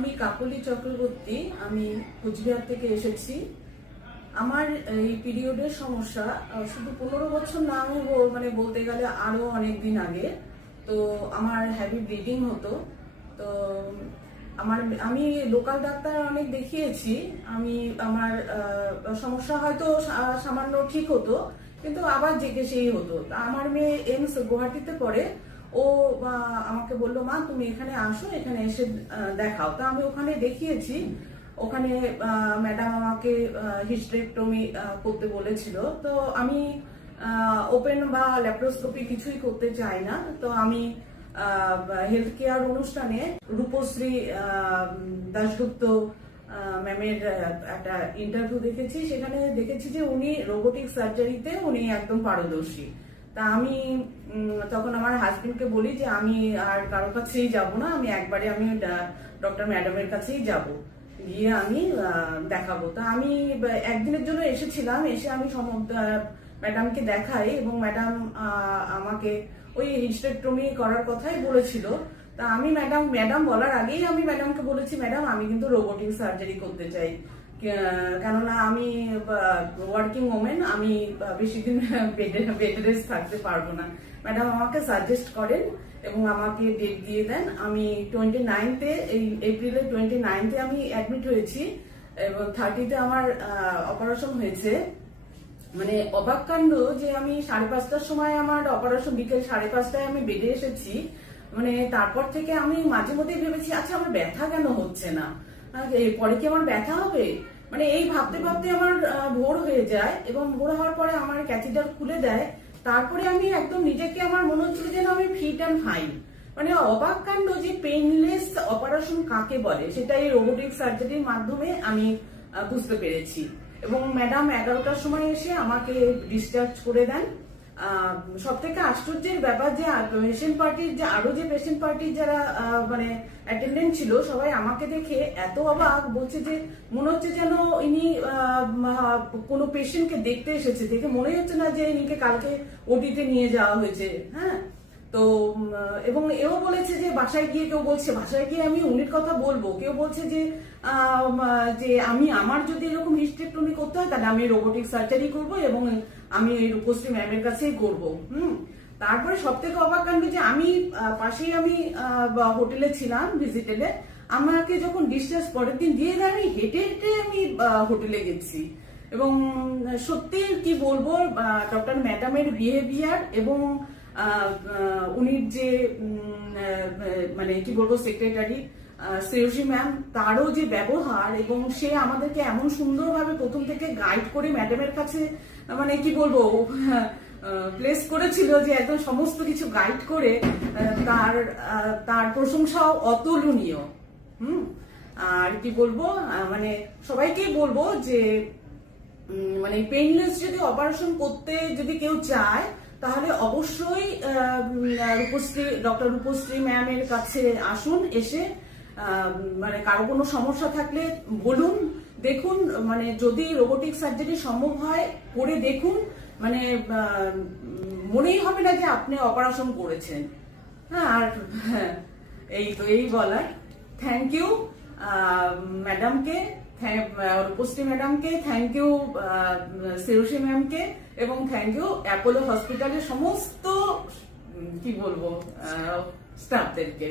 আমি কাকলি চক্রবর্তী। আমি কুচবিহার থেকে এসেছি। আমার এই পিরিয়ডের সমস্যা শুধু 15 বছর না, আমি বলতে গেলে আরো অনেক দিন আগে। তো আমার হেভি ব্লিডিং হতো। তো আমি লোকাল ডাক্তার অনেক দেখিয়েছি। আমার সমস্যা হয়তো সামান্য ঠিক হতো, কিন্তু আবার জেগে সেই হতো। আমার মেয়ে এমস গুয়াহাটিতে পড়ে। ও আমাকে বললো, মা তুমি এখানে আসো, এখানে এসে দেখাও। তা আমি ওখানে দেখিয়েছি। ওখানে ম্যাডাম আমাকে হিস্টেরেক্টমি করতে বলেছিল। তো আমি ওপেন বা ল্যাপ্রোস্কোপি কিছুই করতে চাই না। তো আমি হেলথ কেয়ার অনুষ্ঠানে রূপশ্রী দাশগুপ্ত ম্যামের একটা ইন্টারভিউ দেখেছি। সেখানে দেখেছি যে উনি রোবোটিক সার্জারিতে উনি একদম পারদর্শী। তা আমি তখন আমার হাজবেন্ডকে বলি যে আমি আর কারো কাছেই যাব না, আমি ডক্টর ম্যাডামের কাছেই যাব, গিয়ে আমি দেখাবো। তা আমি একদিনের জন্য এসেছিলাম। এসে আমি ম্যাডামকে দেখাই এবং ম্যাডাম আমাকে ওই হিস্টেরেক্টমি করার কথাই বলেছিল। তা আমি ম্যাডাম বলার আগেই আমি ম্যাডামকে বলেছি, ম্যাডাম আমি কিন্তু রোবোটিক সার্জারি করতে চাই, কেননা আমি ওয়ার্কিং ওমেন, আমি বেশি দিন বেড রেস্ট থাকতে পারবো না। ম্যাডাম আমাকে সাজেস্ট করেন এবং আমাকে ডেট দিয়ে দেন। আমি 29-তে, এই এপ্রিলের 29-তে আমি অ্যাডমিট হয়েছি এবং 30-তে আমার অপারেশন হয়েছে। মানে অবাক কাণ্ড যে আমি 5:30টার সময় আমার অপারেশন, বিকেল 5:30টায় আমি বেডে এসেছি। মানে তারপর থেকে আমি মাঝে মধ্যে ভেবেছি, আচ্ছা আমার ব্যথা কেন হচ্ছে না, পরে কি আমার ব্যথা হবে, মানে এই ভাবতে ভাবতে আমার ভোর হয়ে যায়। এবং ভোর হওয়ার পরে আমার ক্যাথিটার খুলে দেয়। তারপরে আমি একদম নিজেকে, আমার মনে হচ্ছিল যেন আমি ফিট অ্যান্ড ফাইন। মানে অবাক কাণ্ড যে পেইনলেস অপারেশন কাকে বলে, সেটা এই রোবোটিক সার্জারির মাধ্যমে আমি বুঝতে পেরেছি। এবং ম্যাডাম 11টার সময় এসে আমাকে ডিসচার্জ করে দেন। সব থেকে আশ্চর্যের ব্যাপার যে পেশেন্ট পার্টির যে পেশেন্ট পার্টির যারা মানে অ্যাটেন্ডেন্ট ছিল, সবাই আমাকে দেখে এত অবাক, বলছে যে মনে হচ্ছে যেন ইনি কোনো পেশেন্টকে দেখতে এসেছে, দেখে মনে হচ্ছে না যে ইনিকে কালকে ওটিতে নিয়ে যাওয়া হয়েছে। হ্যাঁ, তো এবং এও বলেছে যে বাসায় গিয়ে, কেউ বলছে বাসায় গিয়ে আমি উনির কথা বলবো, কেউ বলছে যে আমার যদি এরকম হিস্টেরেক্টমি করতে হয় তাহলে আমি রোবোটিক সার্জারি করব এবং আমি এই রূপশ্রী ম্যামের কাছেই করবো। তারপরে সব থেকে অবাক কাণ্ড যে আমি পাশেই আমি হোটেলে ছিলাম, ভিজিটেলে। আমাকে যখন ডিসচার্জ পরের দিন দিয়ে দেয়, আমি হেঁটে হেঁটে আমি হোটেলে গেছি। এবং সত্যি কি বলবো, ডক্টর ম্যাডামের বিহেভিয়ার এবং উনির যে মানে কি বলবো সেক্রেটারি শ্রেয়সী ম্যাম, তারও যে ব্যবহার, এবং সে আমাদেরকে এমন সুন্দরভাবে প্রথম থেকে গাইড করে ম্যাডামের কাছে, মানে কি বলবো, প্লেস করেছিল যে একদম সমস্ত কিছু গাইড করে, তার প্রশংসাও অতুলনীয়। আর কি বলবো, মানে সবাইকেই বলবো যে মানে পেইনলেস যদি অপারেশন করতে যদি কেউ চায়, তাহলে অবশ্যই ডক্টর রূপশ্রী ম্যামের কাছে আসুন। এসে মানে কারো কোনো সমস্যা থাকলে বলুন, দেখুন, মানে যদি রোবোটিক সার্জারি সম্ভব হয় করে দেখুন, মানে মনেই হবে না যে আপনি অপারেশন করেছেন। হ্যাঁ, আর এই বলার। থ্যাংক ইউ ম্যাডামকে, রূপশ্রী ম্যাডামকে, থ্যাংক ইউ শ্রেয়সী ম্যামকে, এবং থ্যাংক ইউ অ্যাপোলো হসপিটালের সমস্ত কি বলবো স্টাফদেরকে।